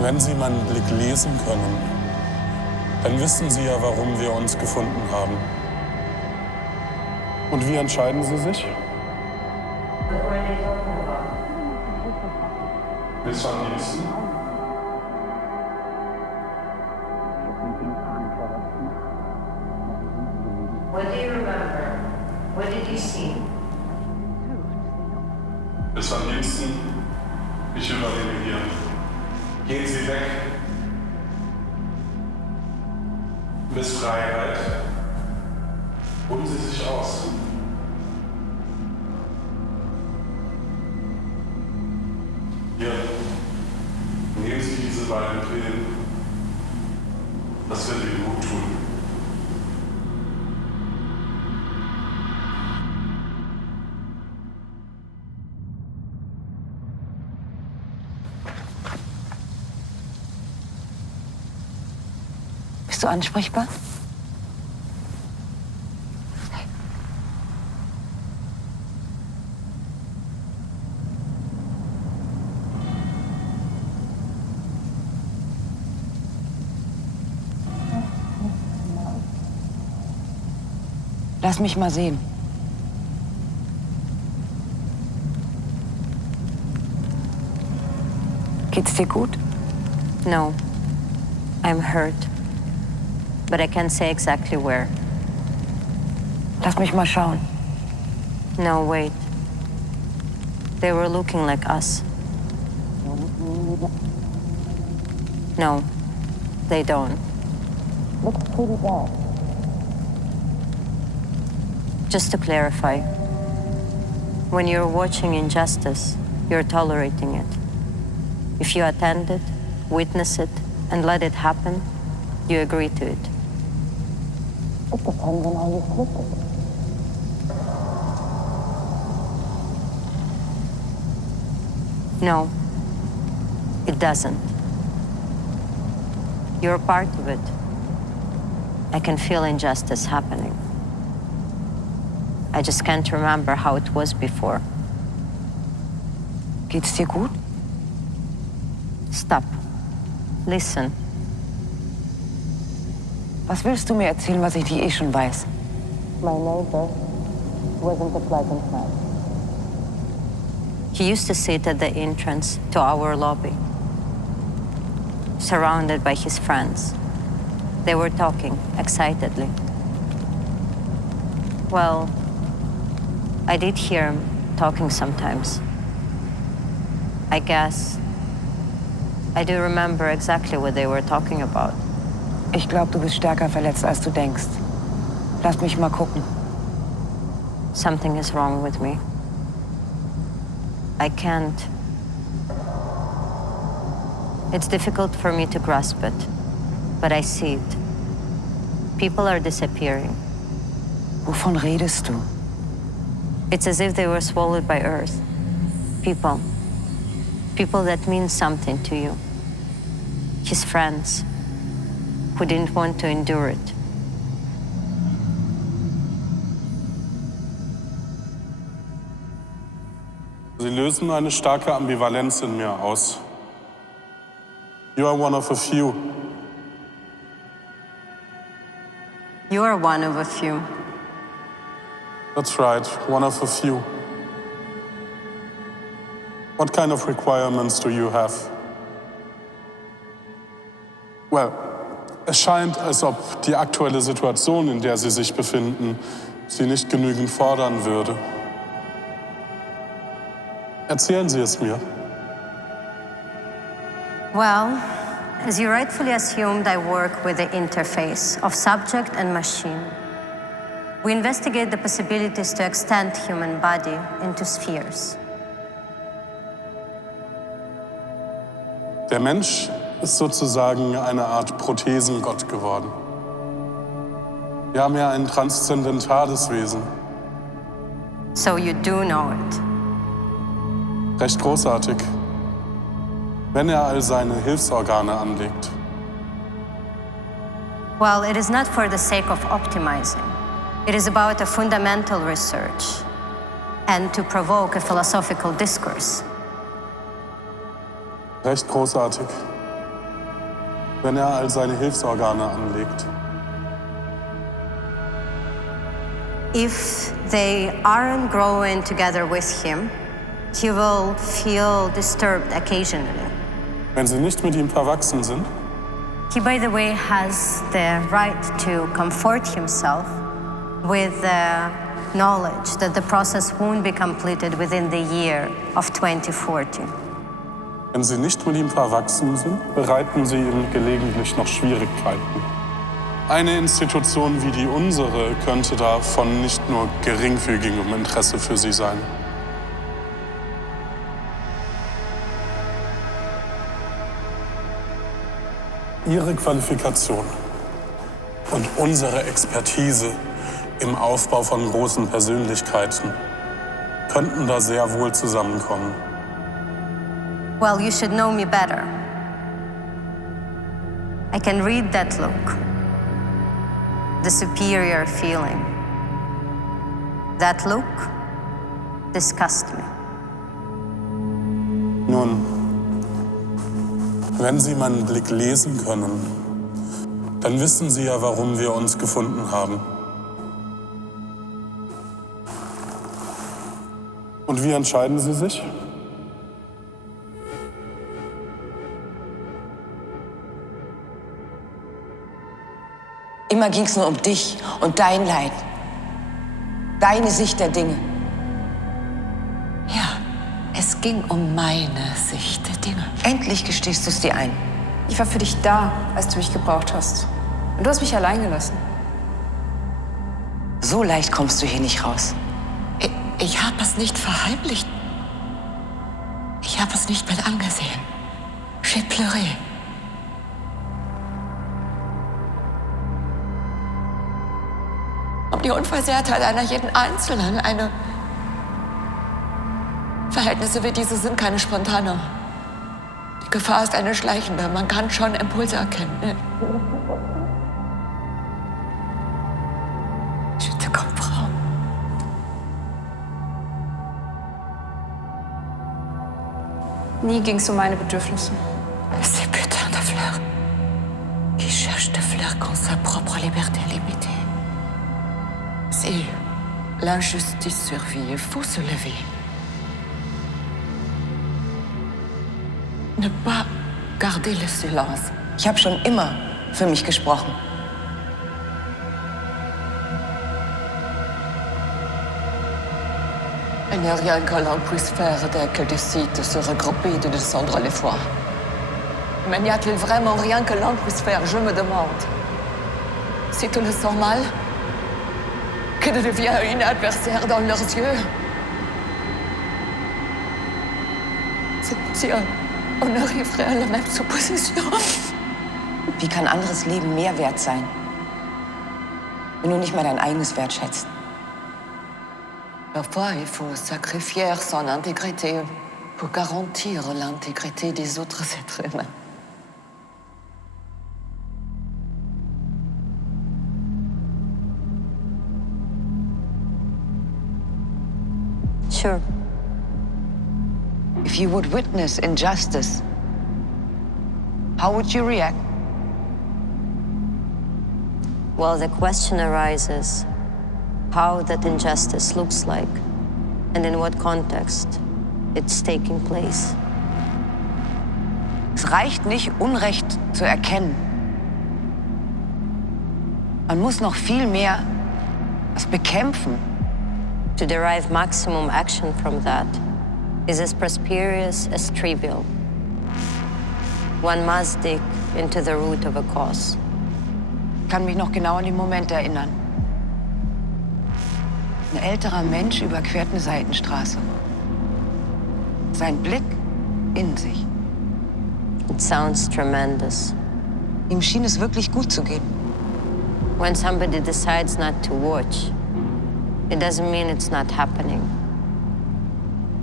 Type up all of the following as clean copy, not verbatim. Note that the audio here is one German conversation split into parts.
Wenn Sie meinen Blick lesen können, dann wissen Sie ja, warum wir uns gefunden haben. Und wie entscheiden Sie sich? Miss Van Diensten? What do you remember? What did you see? Miss Van Diensten, ich überlebe hier. Gehen Sie weg. Miss Freiheit, ruhen Sie sich aus. Hier, nehmen Sie diese beiden Pillen. Das wird Ihnen gut tun. Bist du ansprechbar? Lass mich mal sehen. Geht's dir gut? No, I'm hurt. But I can't say exactly where. Lass mich mal schauen. No, wait. They were looking like us. No, they don't. Looks pretty bad. Just to clarify, when you're watching injustice, you're tolerating it. If you attend it, witness it, and let it happen, you agree to it. It depends on how you flip it. No, it doesn't. You're a part of it. I can feel injustice happening. I just can't remember how it was before. Geht's dir gut? Stop. Listen. Was willst du mir erzählen, was ich nicht schon weiß? My neighbor wasn't a pleasant man. He used to sit at the entrance to our lobby, surrounded by his friends. They were talking excitedly. Well, I did hear him talking sometimes. I guess I do remember exactly what they were talking about. Ich glaube, du bist stärker verletzt, als du denkst. Lass mich mal gucken. Something is wrong with me. I can't. It's difficult for me to grasp it, but I see it. People are disappearing. Wovon redest du? It's as if they were swallowed by earth. People. People that mean something to you. His friends, who didn't want to endure it. Sie lösen eine starke Ambivalenz in mir aus. You are one of a few. You are one of a few. That's right, one of a few. What kind of requirements do you have? Well, es scheint, als ob die aktuelle Situation, in der Sie sich befinden, Sie nicht genügend fordern würde. Erzählen Sie es mir. Well, as you rightfully assumed, I work with the interface of subject and machine. We investigate the possibilities to extend human body into spheres. Der Mensch ist sozusagen eine Art Prothesengott geworden. Wir haben ja ein transzendentales Wesen. So you do know it. Recht großartig. Wenn er all seine Hilfsorgane anlegt. Well, it is not for the sake of optimizing. It is about a fundamental research and to provoke a philosophical discourse. Recht großartig. wenn er all seine Hilfsorgane anlegt. If they aren't growing together with him, he will feel disturbed occasionally. Wenn sie nicht mit ihm verwachsen sind, He, by the way, has the right to comfort himself with the knowledge that the process won't be completed within the year of 2040. wenn sie nicht mit ihm verwachsen sind, bereiten sie ihm gelegentlich noch Schwierigkeiten. Eine Institution wie die unsere könnte da von nicht nur geringfügigem Interesse für sie sein. Ihre Qualifikation und unsere Expertise im Aufbau von großen Persönlichkeiten könnten da sehr wohl zusammenkommen. Well, you should know me better. I can read that look, the superior feeling. That look disgusts me. Nun, wenn Sie meinen Blick lesen können, dann wissen Sie ja, warum wir uns gefunden haben. Und wie entscheiden Sie sich? Immer ging es nur um dich und dein Leid. Deine Sicht der Dinge. Ja, es ging um meine Sicht der Dinge. Endlich gestehst du es dir ein. Ich war für dich da, als du mich gebraucht hast. Und du hast mich allein gelassen. So leicht kommst du hier nicht raus. Ich habe es nicht verheimlicht. Ich habe es nicht mit angesehen. J'ai pleuré. Um die Unversehrtheit einer jeden Einzelnen. Verhältnisse wie diese sind keine spontane. Die Gefahr ist eine schleichende. Man kann schon Impulse erkennen. Je te comprends. Nie ging es um meine Bedürfnisse. Ces putains de fleurs qui cherchent de fleurs quand sa propre liberté est limitée. Si l'injustice survit, il faut se lever. Ne pas garder le silence. Ich habe schon immer für mich gesprochen. Il n'y a rien que l'on puisse faire dès qu'elle décide de se regrouper et de descendre les fois. Mais n'y a-t-il vraiment rien que l'on puisse faire, je me demande. Si tu le sens mal, que devient une adversaire dans leurs yeux. Si on arriverait à la même supposition. Wie kann anderes Leben mehr wert sein, wenn du nicht mal dein eigenes wertschätzt? Parfois, il faut sacrifier son intégrité pour garantir l'intégrité des autres êtres humains. Sure. If you would witness injustice, how would you react? Well, the question arises how that injustice looks like and in what context it's taking place. Es reicht nicht, Unrecht zu erkennen. Man muss noch viel mehr es bekämpfen. To derive maximum action from that is as precarious as trivial. One must dig into the root of a cause. Ich kann mich noch genau an den Moment erinnern. Ein älterer Mensch überquert eine Seitenstraße. Sein Blick in sich. It sounds tremendous. Ihm schien es wirklich gut zu gehen. When somebody decides not to watch, it doesn't mean it's not happening.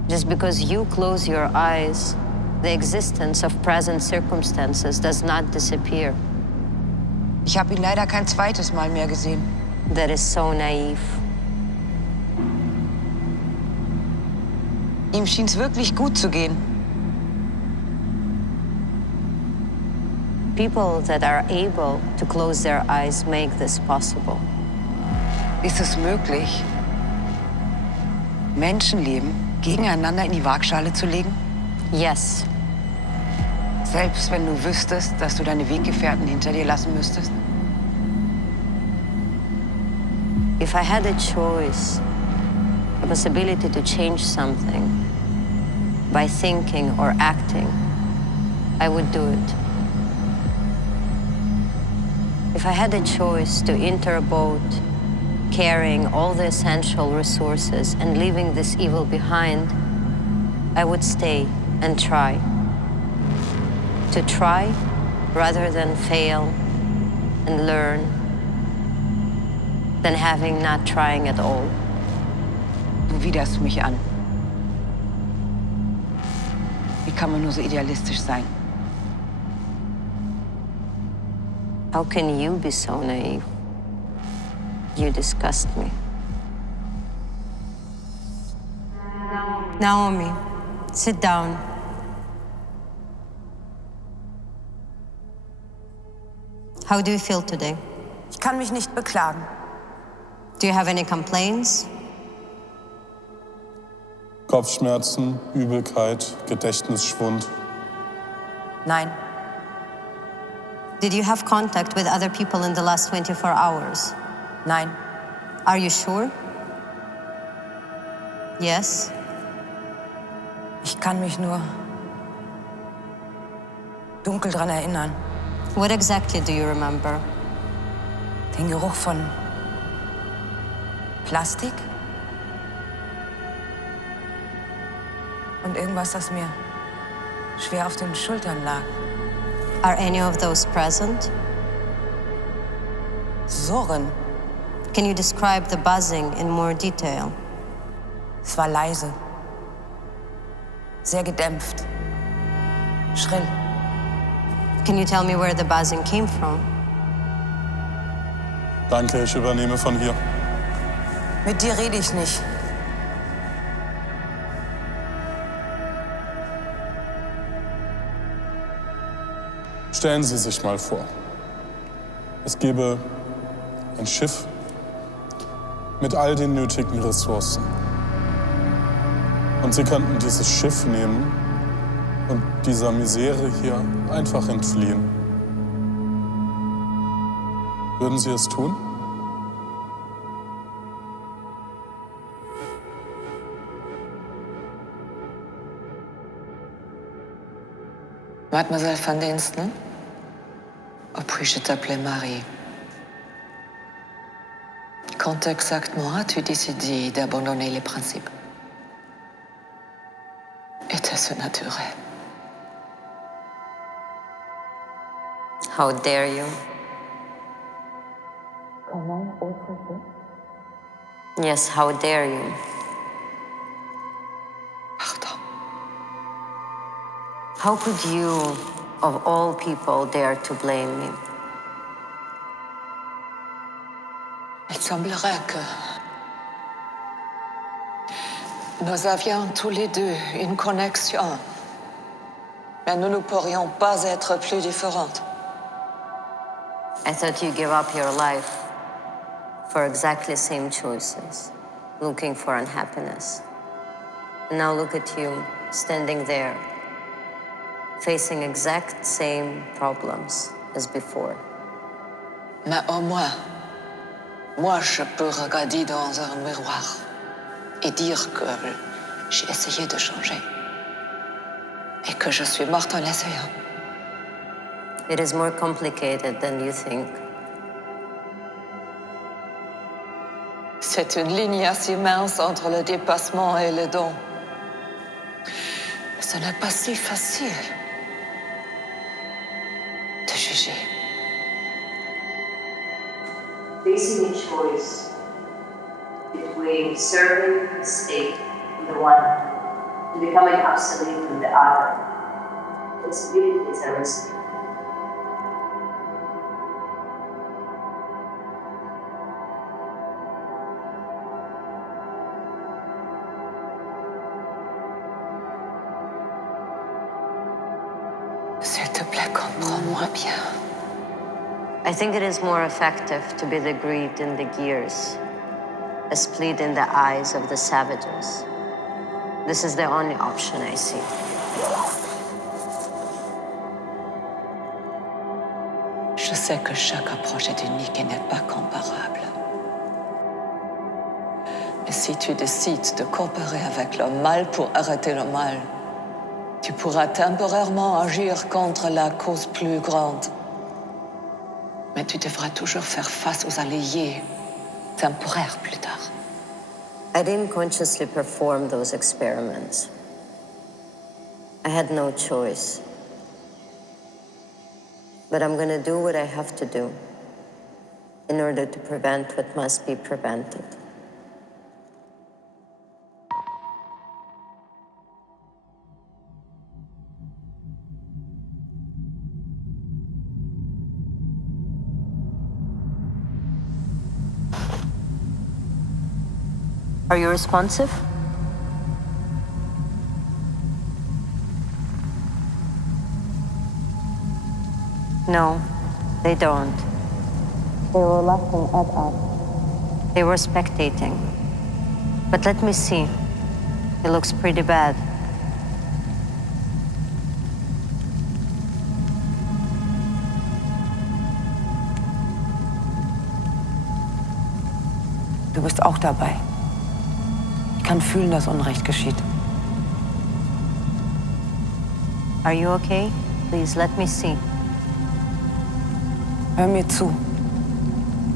Just because you close your eyes, the existence of present circumstances does not disappear. Ich habe ihn leider kein zweites Mal mehr gesehen. That is so naive. Ihm schien es wirklich gut zu gehen. People that are able to close their eyes make this possible. Ist es möglich, Menschenleben gegeneinander in die Waagschale zu legen? Yes. Selbst wenn du wüsstest, dass du deine Weggefährten hinter dir lassen müsstest? If I had a choice, a possibility to change something by thinking or acting, I would do it. If I had a choice to enter a boat carrying all the essential resources and leaving this evil behind, I would stay and try. To try rather than fail and learn than having not trying at all. Du widerst mich an. Wie kann man nur so idealistisch sein? How can you be so naive? You disgust me. Naomi, sit down. How do you feel today? Ich kann mich nicht beklagen. Do you have any complaints? Kopfschmerzen, Übelkeit, Gedächtnisschwund. Nein. Did you have contact with other people in the last 24 hours? Nein. Are you sure? Yes? Ich kann mich nur dunkel daran erinnern. What exactly do you remember? Den Geruch von Plastik und irgendwas, das mir schwer auf den Schultern lag. Are any of those present? Surren. Can you describe the buzzing in more detail? Es war leise, sehr gedämpft, schrill. Can you tell me where the buzzing came from? Danke, ich übernehme von hier. Mit dir rede ich nicht. Stellen Sie sich mal vor, es gäbe ein Schiff mit all den nötigen Ressourcen. Und Sie könnten dieses Schiff nehmen und dieser Misere hier einfach entfliehen. Würden Sie es tun? Mademoiselle Van Dinsten, ou puis-je t'appeler Marie? Quand exactement as-tu décidé d'abandonner les principes? Était-ce naturel? How dare you? Comment autre Yes, how dare you? Pardon. How could you, of all people, dare to blame me? Il semblerait que nous avions tous les deux une connexion, mais nous ne pourrions pas être plus différentes. I thought you gave up your life for exactly same choices, looking for unhappiness. And now look at you, standing there, facing exact same problems as before. Mais au moins, moi, je peux regarder dans un miroir et dire que j'ai essayé de changer et que je suis morte en essayant. It is more complicated than you think. C'est une ligne assez mince entre le dépassement et le don. Ce n'est pas si facile de juger. Facing a choice between serving the state on the one and becoming obsolete on the other, it's a risk. C'est te plaît, comprends-moi bien. I think it is more effective to be the greed in the gears, a split in the eyes of the savages. This is the only option I see. Je sais que chaque approche est unique et n'est pas comparable. Mais si tu décides de coopérer avec le mal pour arrêter le mal, tu pourras temporairement agir contre la cause plus grande. Mais tu devras toujours faire face aux alliés temporaires plus tard. I didn't consciously perform those experiments. I had no choice. But I'm gonna do what I have to do in order to prevent what must be prevented. Are you responsive? No, they don't. They were laughing at us. They were spectating. But let me see. It looks pretty bad. Du bist auch dabei. Ich kann fühlen, dass Unrecht geschieht. Are you okay? Please let me see. Hör mir zu.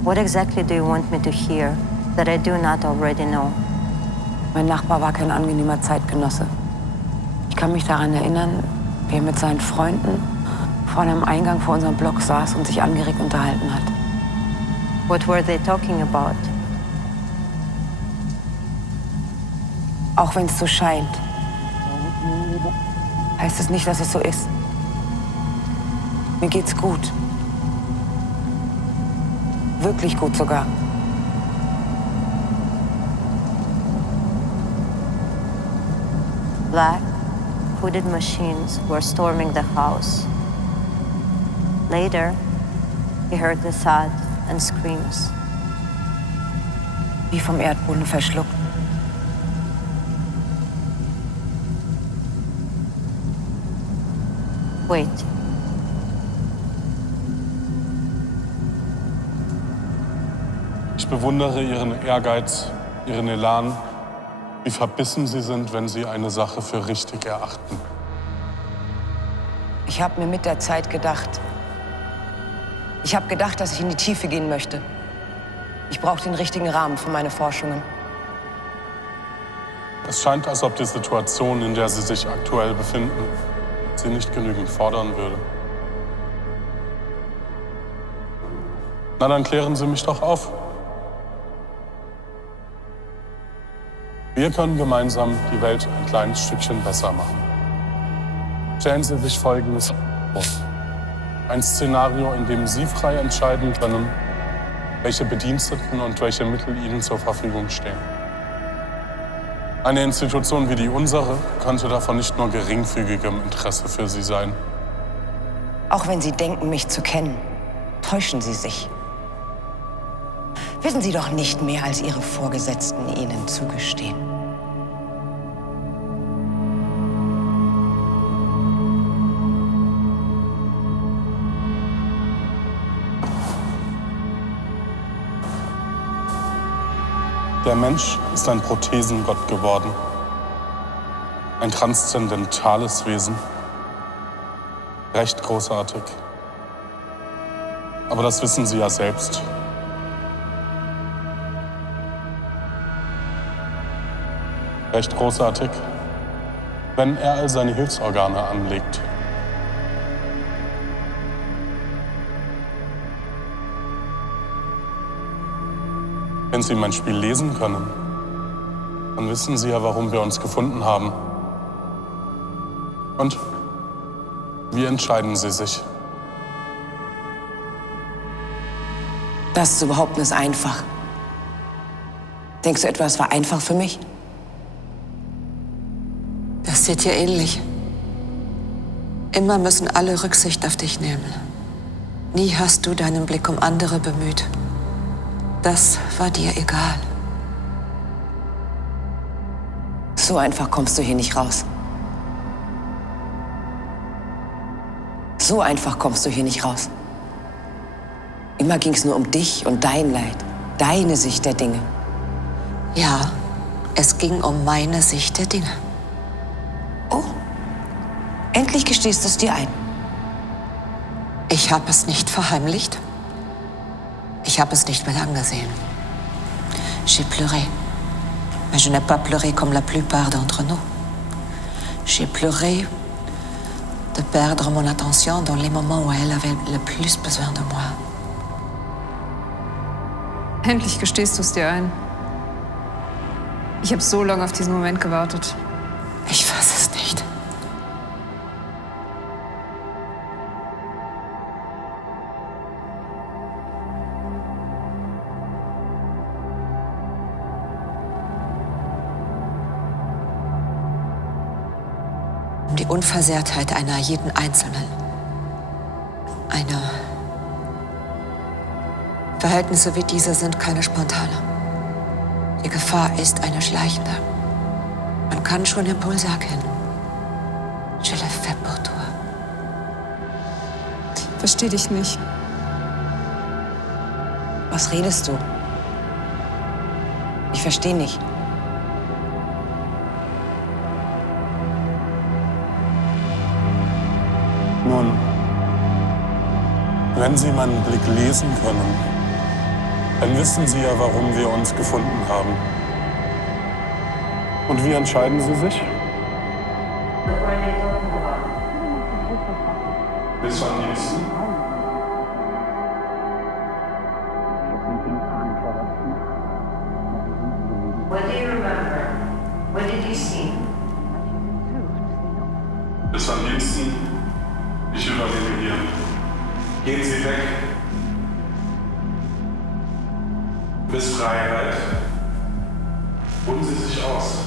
What exactly do you want me to hear that I do not already know? Mein Nachbar war kein angenehmer Zeitgenosse. Ich kann mich daran erinnern, wie er mit seinen Freunden vor einem Eingang vor unserem Block saß und sich angeregt unterhalten hat. What were they talking about? Auch wenn es so scheint, heißt es nicht, dass es so ist. Mir geht's gut. Wirklich gut sogar. Black, hooded machines were storming the house. Later, he heard the thud and screams. Wie vom Erdboden verschluckt. Wait. Ich bewundere Ihren Ehrgeiz, Ihren Elan, wie verbissen Sie sind, wenn Sie eine Sache für richtig erachten. Ich habe mir mit der Zeit gedacht, dass ich in die Tiefe gehen möchte. Ich brauche den richtigen Rahmen für meine Forschungen. Es scheint, als ob die Situation, in der Sie sich aktuell befinden, Sie nicht genügend fordern würde. Na, dann klären Sie mich doch auf. Wir können gemeinsam die Welt ein kleines Stückchen besser machen. Stellen Sie sich Folgendes vor. Ein Szenario, in dem Sie frei entscheiden können, welche Bediensteten und welche Mittel Ihnen zur Verfügung stehen. Eine Institution wie die unsere könnte davon nicht nur geringfügigem Interesse für Sie sein. Auch wenn Sie denken, mich zu kennen, täuschen Sie sich. Wissen Sie doch nicht mehr, als Ihre Vorgesetzten Ihnen zugestehen. Der Mensch ist ein Prothesengott geworden. Ein transzendentales Wesen. Recht großartig. Aber das wissen Sie ja selbst. Recht großartig, wenn er all seine Hilfsorgane anlegt. Wenn Sie mein Spiel lesen können, dann wissen Sie ja, warum wir uns gefunden haben. Und wie entscheiden Sie sich? Das zu behaupten ist einfach. Denkst du etwa, es war einfach für mich? Das seht ihr ähnlich. Immer müssen alle Rücksicht auf dich nehmen. Nie hast du deinen Blick um andere bemüht. Das war dir egal. So einfach kommst du hier nicht raus. So einfach kommst du hier nicht raus. Immer ging es nur um dich und dein Leid, deine Sicht der Dinge. Ja, es ging um meine Sicht der Dinge. Oh, endlich gestehst du es dir ein. Ich habe es nicht verheimlicht. Ich habe es nicht mit angesehen. J'ai pleuré. Mais je n'ai pas pleuré comme la plupart d'entre nous. J'ai pleuré de perdre mon attention dans les moments où elle avait le plus besoin de moi. Endlich gestehst du es dir ein. Ich habe so lange auf diesen Moment gewartet. Ich fasse es nicht. Um die Unversehrtheit einer jeden Einzelnen. Verhältnisse wie diese sind keine spontane. Die Gefahr ist eine schleichende. Man kann schon Impulse erkennen. Je le fais pour toi. Versteh dich nicht. Was redest du? Ich verstehe nicht. Nun, wenn Sie meinen Blick lesen können, dann wissen Sie ja, warum wir uns gefunden haben. Und wie entscheiden Sie sich? Bis wann nächsten? What do you remember? What did you see? Bis wann nächsten? Ich überlebe hier. Gehen Sie weg. Bis Freiheit. Ruhen Sie sich aus.